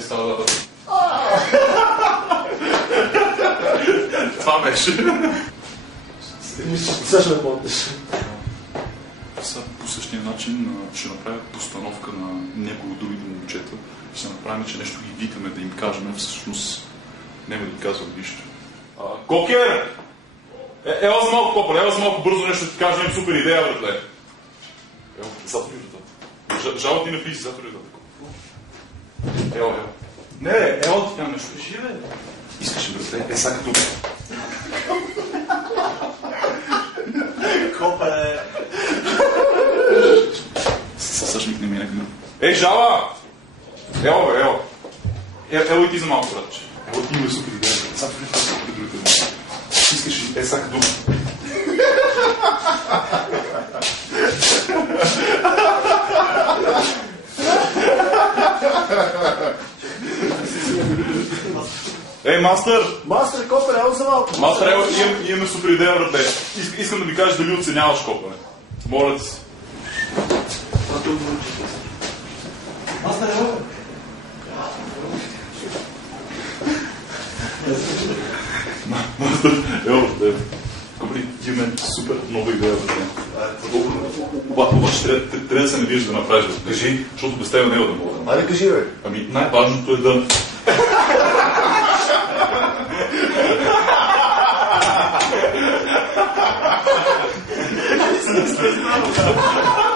Става да... Това беше. Мисля, че също работиш. Сега по същия начин ще направя постановка на някои от другите момчета. Ще направим, че нещо ги викаме да им кажем, всъщност няма да ги казвам нищо. Кокер! Ела за малко, Копър, ела за малко бързо нещо да ти кажем, супер идея, братле. Ела, затвори вратата. Жала ти написи, затвори вратата. Ела. Не, ела ти кажа нещо. Живе. Искаш, братле, сега като... Копър Съшник не ми е някакъв. Ей, жала! Ела, бе, ела. Ела и ти за малко, братче. Ела ти има супер идея. Затвори вратата, другите. Искаш ли? Сега като... Ей, мастър! Мастър, Копър, ела за малко. Мастър, ела, имаме супер идея, братле. Искам да ми кажеш дали оценяваш копане. Моля ти се. Мастър, ела. Мастър, ела, братле. Копри, имаме супер нова идея, братле. Обаче трябва да се надиеш да направиш, братле. Кажи, защото без тебе няма да мога. Айде кажи, бе. Ами, най-важното е да... Не знам.